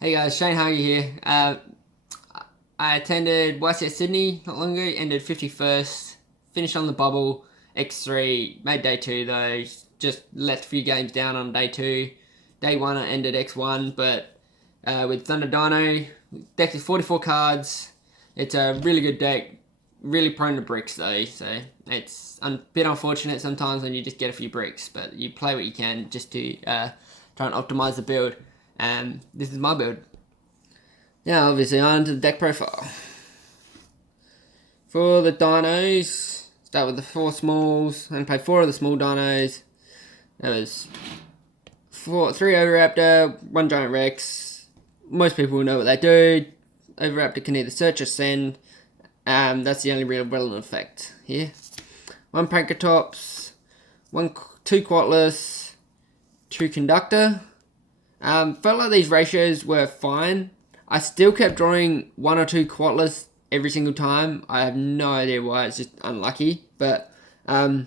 Hey guys, Shane Hargy here. I attended YCS Sydney not long ago, ended 51st, finished on the bubble, X3, made day 2 though, just left a few games down on day 2. Day 1 I ended X1, but with Thunder Dino, deck is 44 cards, it's a really good deck, really prone to bricks though, so it's a bit unfortunate sometimes when you just get a few bricks, but you play what you can just to try and optimize the build. And this is my build. Now, obviously, on to the deck profile. For the dinos, start with the 4 smalls, and play 4 of the small dinos. That was 3 Oviraptor, 1 Giant Rex. Most people will know what they do. Oviraptor can either search or send. That's the only real relevant effect here. 1 Prankatops, 2 Quatless, 2 Conductor. Felt like these ratios were fine. I still kept drawing 1 or 2 Quatless every single time. I have no idea why, it's just unlucky. But I'd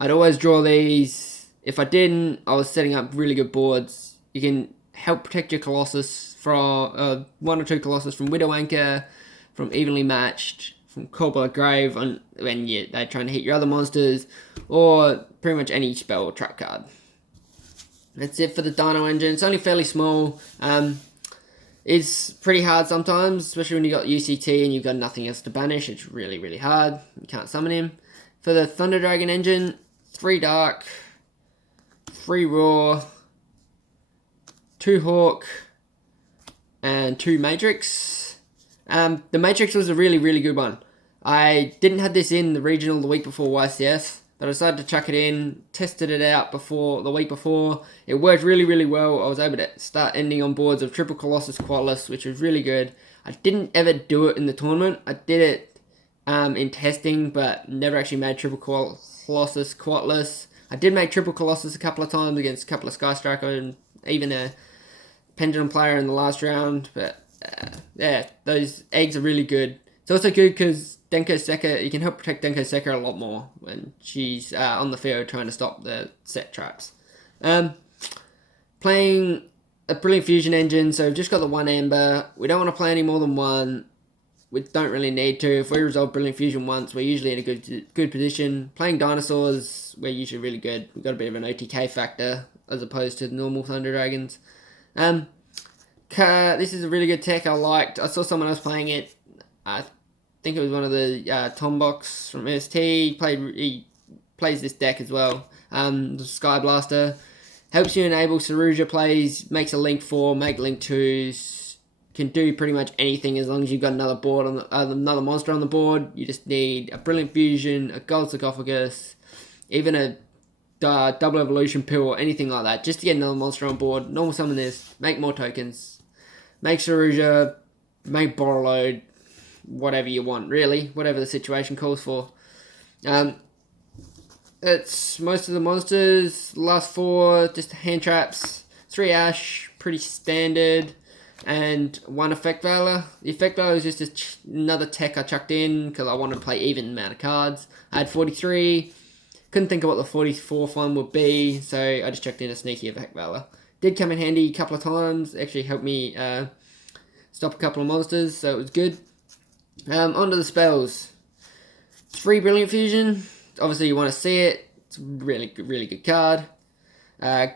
always draw these. If I didn't, I was setting up really good boards. You can help protect your Colossus from 1 or 2 Colossus from Widow Anchor, from Evenly Matched, from Cold Grave when they're trying to hit your other monsters, or pretty much any spell or trap card. That's it for the Dino engine. It's only fairly small. It's pretty hard sometimes, especially when you got UCT and you've got nothing else to banish. It's really, really hard. You can't summon him. For the Thunder Dragon engine, 3 Dark, 3 Raw, 2 Hawk, and 2 Matrix. The Matrix was a really, really good one. I didn't have this in the regional the week before YCS, but I decided to chuck it in, tested it out the week before. It worked really, really well. I was able to start ending on boards of Triple Colossus Quatless, which was really good. I didn't ever do it in the tournament. I did it in testing, but never actually made Triple Colossus Quatless. I did make Triple Colossus a couple of times against a couple of Sky Striker and even a Pendulum player in the last round, but yeah, those eggs are really good. It's also good because Denko Seka, you can help protect Denko Seka a lot more when she's on the field trying to stop the set traps. Playing a Brilliant Fusion engine, so we've just got the 1 Ember. We don't want to play any more than 1. We don't really need to. If we resolve Brilliant Fusion once, we're usually in a good position. Playing dinosaurs, we're usually really good. We've got a bit of an OTK factor as opposed to the normal Thunder Dragons. This is a really good tech I liked. I saw someone else playing it. I think it was one of the Tombox from ST. He plays this deck as well. The Sky Blaster helps you enable Saruja plays, makes a Link 4, make Link 2s, can do pretty much anything as long as you've got another board on another monster on the board. You just need a Brilliant Fusion, a Gold Sarcophagus, even a Double Evolution Pill or anything like that, just to get another monster on board. Normal summon this, make more tokens, make Saruja, make Borreload, whatever you want, really, whatever the situation calls for. It's most of the monsters. Last 4 just hand traps, 3 Ash, pretty standard, and 1 Effect Veiler. The Effect Veiler is just another tech I chucked in because I wanted to play even amount of cards. I had 43. Couldn't think of what the 44th one would be, so I just chucked in a sneaky Effect Veiler. Did come in handy a couple of times. Actually helped me stop a couple of monsters, so it was good. Onto the spells. 3 Brilliant Fusion. Obviously, you want to see it. It's a really good card.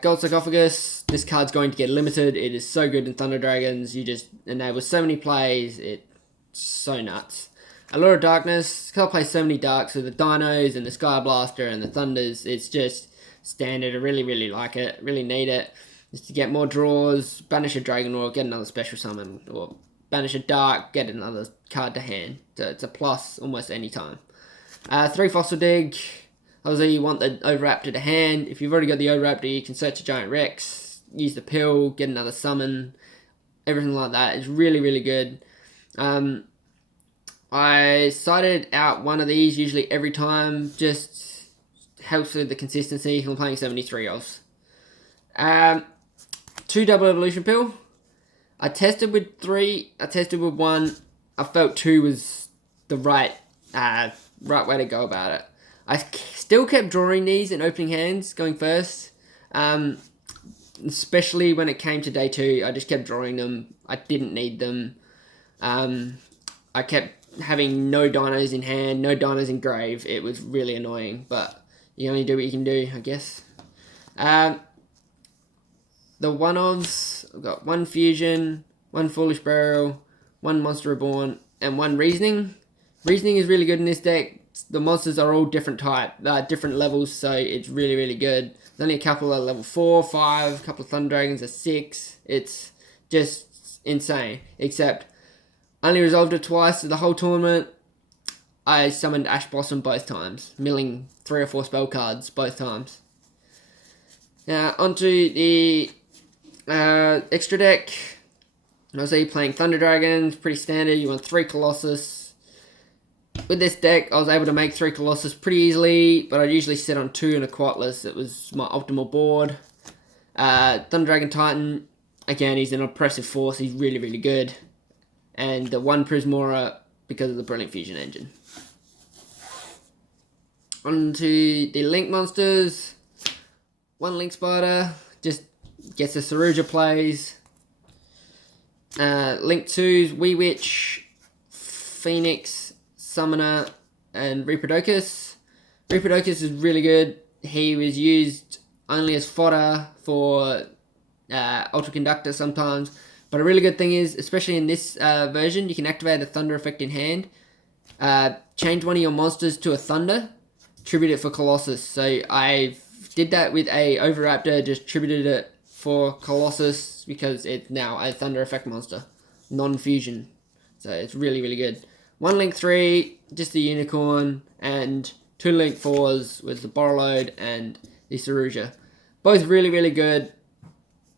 Gold Sarcophagus. This card's going to get limited. It is so good in Thunder Dragons. You just enable so many plays. It's so nuts. Allure of Darkness. Can't play so many darks with the Dinos and the Sky Blaster and the Thunders. It's just standard. I really like it. Really need it. Just to get more draws. Banish a Dragon or get another special summon. Or banish a Dark, get another card to hand. So it's a plus almost any time. 3 Fossil Dig. Obviously, you want the Oviraptor to hand. If you've already got the Oviraptor, you can search a Giant Rex, use the pill, get another summon. Everything like that is really good. I cited out 1 of these usually every time. Just helps with the consistency. I'm playing 73 of. 2 Double Evolution Pill. I tested with 3. I tested with 1. I felt 2 was the right way to go about it. I still kept drawing these in opening hands, going first. especially when it came to day 2, I just kept drawing them. I didn't need them. I kept having no dinos in hand, no dinos in grave. It was really annoying, but you only do what you can do, I guess. The one-offs, I've got 1 Fusion, 1 Foolish Burial, 1 Monster Reborn, and 1 Reasoning. Reasoning is really good in this deck. The monsters are all different different levels, so it's really, really good. There's only a couple of level 4, 5, a couple of Thunder Dragons are 6. It's just insane. Except, only resolved it twice the whole tournament. I summoned Ash Blossom both times, milling 3 or 4 spell cards both times. Now, onto the extra deck. Obviously, playing Thunder Dragons, pretty standard. You want 3 Colossus. With this deck, I was able to make 3 Colossus pretty easily, but I'd usually sit on 2 and a Quatless. It was my optimal board. Thunder Dragon Titan, again, he's an oppressive force. He's really, really good. And the 1 Prismora because of the Brilliant Fusion Engine. On to the Link monsters. 1 Link Spider, just gets the Saruja plays. Link 2's Wee Witch, Phoenix, Summoner, and Reaperdocus. Reaperdocus is really good. He was used only as fodder for Ultra Conductor sometimes. But a really good thing is, especially in this version, you can activate a Thunder effect in hand. Change one of your monsters to a Thunder. Tribute it for Colossus. So I did that with a Oviraptor, just tributed it for Colossus because it's now a Thunder effect monster. Non-fusion. So it's really, really good. 1 Link 3, just the Unicorn, and 2 Link 4s with the Borrowload and the Saruja. Both really, really good.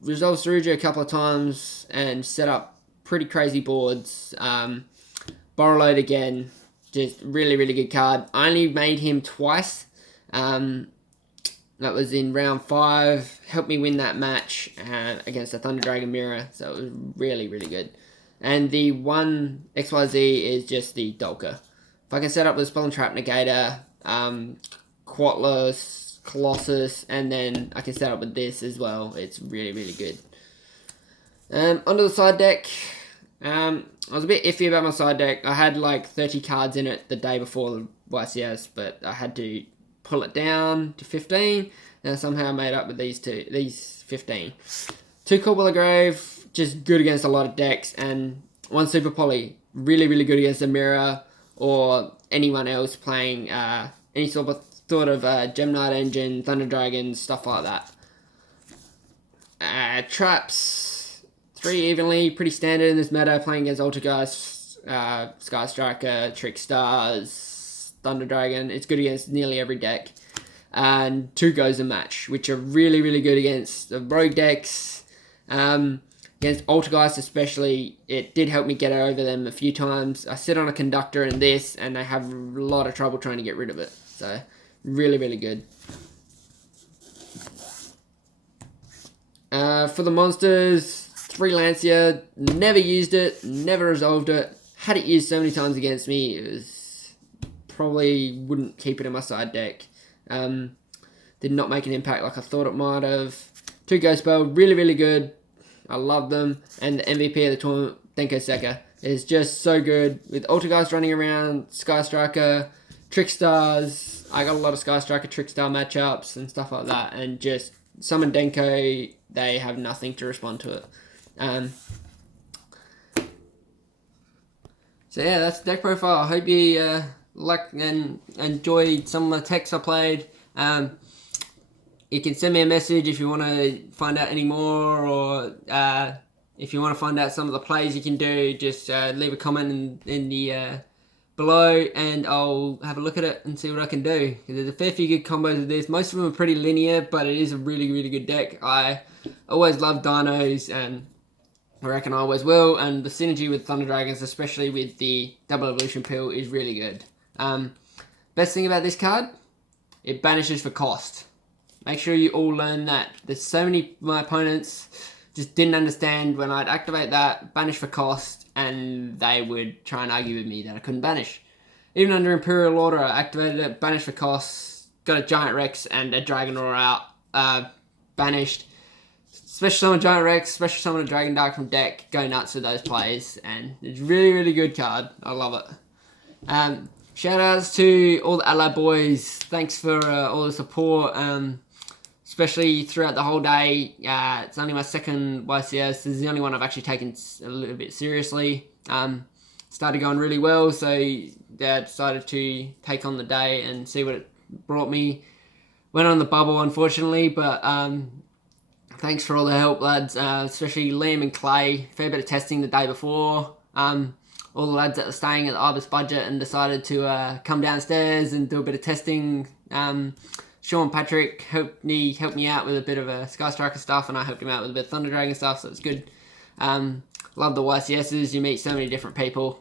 Resolve Saruja a couple of times and set up pretty crazy boards. Borrowload again, just really, really good card. I only made him twice. That was in round 5. Helped me win that match against the Thunder Dragon Mirror. So it was really, really good. And the 1 XYZ is just the Dolker. If I can set up with Spell and Trap Negator, Quatless, Colossus, and then I can set up with this as well. It's really, really good. Onto the side deck. I was a bit iffy about my side deck. I had like 30 cards in it the day before the YCS, but I had to pull it down to 15. And I somehow made up with these 15. 2 Cobble of Grave, just good against a lot of decks, and 1 Super Poly, really, really good against the Mirror or anyone else playing any sort of Gem Knight Engine, Thunder Dragons, stuff like that. Traps, 3 evenly, pretty standard in this meta, playing against Altergeist, Sky Striker, Trick Stars, Thunder Dragon. It's good against nearly every deck. And 2 Goes a Match, which are really, really good against the rogue decks. Against Altergeist especially, it did help me get over them a few times. I sit on a Conductor in this, and they have a lot of trouble trying to get rid of it. So, really, really good. For the monsters, 3 Lancia, never used it, never resolved it. Had it used so many times against me, it was probably wouldn't keep it in my side deck. Did not make an impact like I thought it might have. 2 Ghost Spell, really, really good. I love them. And the MVP of the tournament, Denko Seka, is just so good. With Altergeist running around, Sky Striker, Trick Stars. I got a lot of Sky Striker, Trick Star matchups and stuff like that. And just summon Denko, they have nothing to respond to it. So yeah, that's the deck profile. I hope you liked and enjoyed some of the decks I played. You can send me a message if you want to find out any more, or if you want to find out some of the plays you can do, just leave a comment in the below, and I'll have a look at it and see what I can do. There's a fair few good combos of this. Most of them are pretty linear, but it is a really, really good deck. I always love dinos, and I reckon I always will, and the synergy with Thunder Dragons, especially with the Double Evolution Pill, is really good. Best thing about this card, it banishes for cost. Make sure you all learn that. There's so many of my opponents just didn't understand when I'd activate that, banish for cost, and they would try and argue with me that I couldn't banish. Even under Imperial Order, I activated it, banished for cost, got a Giant Rex and a Dragon Roar out, banished. Special Summon Giant Rex, Special Summon a Dragon Dark from deck. Go nuts with those plays. And it's a really, really good card. I love it. Shout outs to all the Allied boys. Thanks for all the support. Especially throughout the whole day. It's only my second YCS. This is the only one I've actually taken a little bit seriously. Started going really well, so yeah, decided to take on the day and see what it brought me. Went on the bubble, unfortunately, but thanks for all the help, lads, especially Liam and Clay. Fair bit of testing the day before. All the lads that were staying at the Ibis budget and decided to come downstairs and do a bit of testing. Sean Patrick helped me out with a bit of a Sky Striker stuff, and I helped him out with a bit of Thunder Dragon stuff, so it's good. Love the YCSs. You meet so many different people.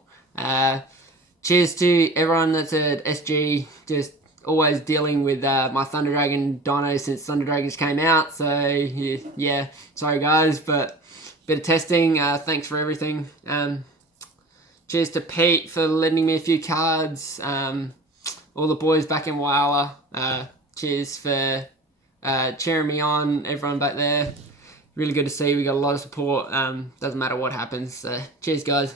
Cheers to everyone that's at SG. Just always dealing with my Thunder Dragon Dino since Thunder Dragons came out. So yeah, sorry guys, but bit of testing. Thanks for everything. Cheers to Pete for lending me a few cards. All the boys back in Whyalla. Cheers for cheering me on. Everyone back there. Really good to see. We got a lot of support. Doesn't matter what happens. Cheers, guys.